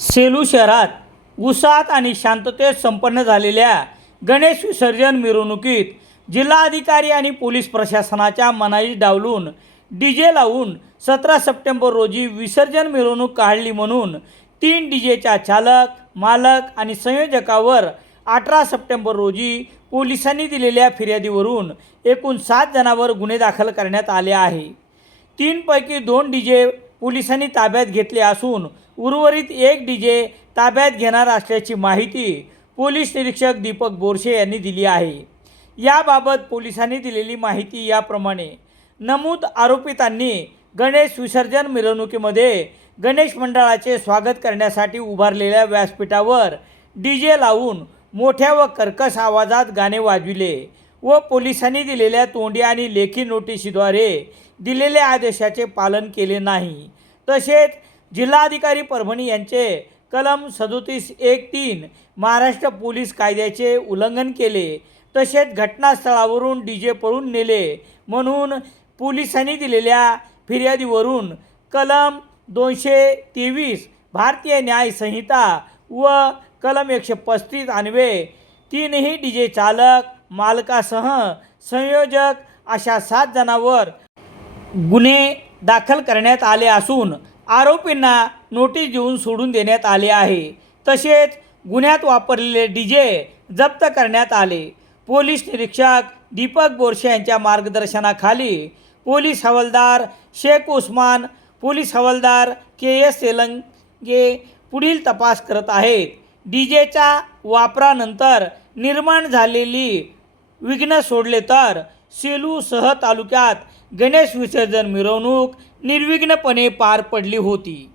सेलू शहरात उसात आणि शांततेत संपन्न झालेल्या गणेश विसर्जन मिरवणुकीत जिल्हाधिकारी आणि पोलीस प्रशासनाच्या मनाई डावलून डी जे लावून सतरा सप्टेंबर रोजी विसर्जन मिरवणूक काढली म्हणून तीन डी जेच्या चालक मालक आणि संयोजकावर अठरा सप्टेंबर रोजी पोलिसांनी दिलेल्या फिर्यादीवरून एकूण सात जणांवर गुन्हे दाखल करण्यात आले आहे. तीनपैकी दोन डी जे पोलिसांनी ताब्यात घेतले असून उर्वरित एक डी जे ताब्यात घेणार असल्याची माहिती पोलीस निरीक्षक दीपक बोरशे यांनी दिली आहे. याबाबत पोलिसांनी दिलेली माहिती याप्रमाणे नमूद आरोपितांनी गणेश विसर्जन मिरवणुकीमध्ये गणेश मंडळाचे स्वागत करण्यासाठी उभारलेल्या व्यासपीठावर डी जे लावून मोठ्या व कर्कश आवाजात गाणे वाजविले व पोलिसांनी दिलेल्या तोंडी आणि लेखी नोटिशीद्वारे दिलेल्या आदेशाचे पालन केले नाही. तसेच जिल्हाधिकारी परभणी यांचे कलम सदोतीस एक तीन महाराष्ट्र पोलीस कायद्याचे उल्लंघन केले. तसेच घटनास्थळावरून डी जे पळून नेले म्हणून पोलिसांनी दिलेल्या फिर्यादीवरून कलम दोनशे तेवीस भारतीय न्याय संहिता व कलम एकशे पस्तीस अन्वे तीनही डी जे चालक मालकासह संयोजक अशा सात जणांवर गुन्हे दाखल करण्यात आले असून आरोपींना नोटीस देऊन सोडून देण्यात आले आहे. तसेच गुन्ह्यात वापरलेले डी जे जप्त करण्यात आले. पोलीस निरीक्षक दीपक बोरशे यांच्या मार्गदर्शनाखाली पोलीस हवालदार शेख उस्मान पोलीस हवालदार के एस तेलंगे पुढील तपास करत आहेत. डी जेच्या वापरानंतर निर्माण झालेली विघ्न सोडले तर सेलूसह तालुक्यात गणेश विसर्जन मिरवणूक निर्विघ्नपणे पार पडली होती.